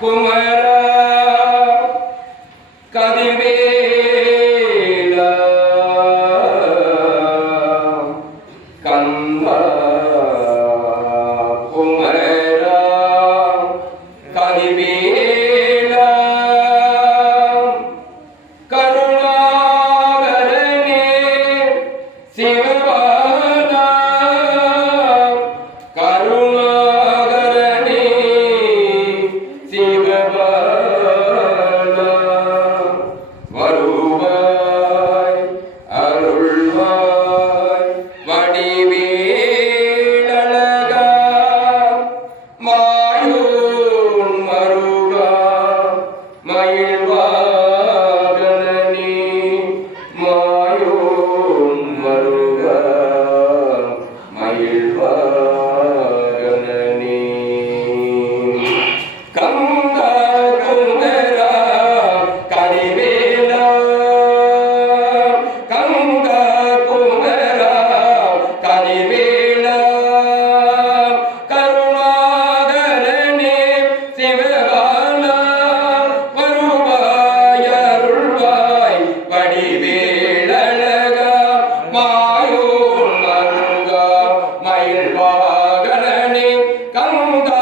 குமரா கதிர்வேலா கந்தா குமரா கதிர்வேலா கருணாகரனே சிவபாலா கருணாகரனே சிவபாலா வருவாய் அருள்வாய் வடிவேலழகா மாயோன் மருகா மயில்வாகனனே மாயோன் மருகா மயில்வாகனனே கந்தா குமரா கதிர்வேலா கந்தா குமரா கதிர்வேலா கருணாகரனே சிவபாலா வருவாய் அருள்வாய் வடிவேலழகா மாயோன் மருகா மயில்வாகனனே கந்தா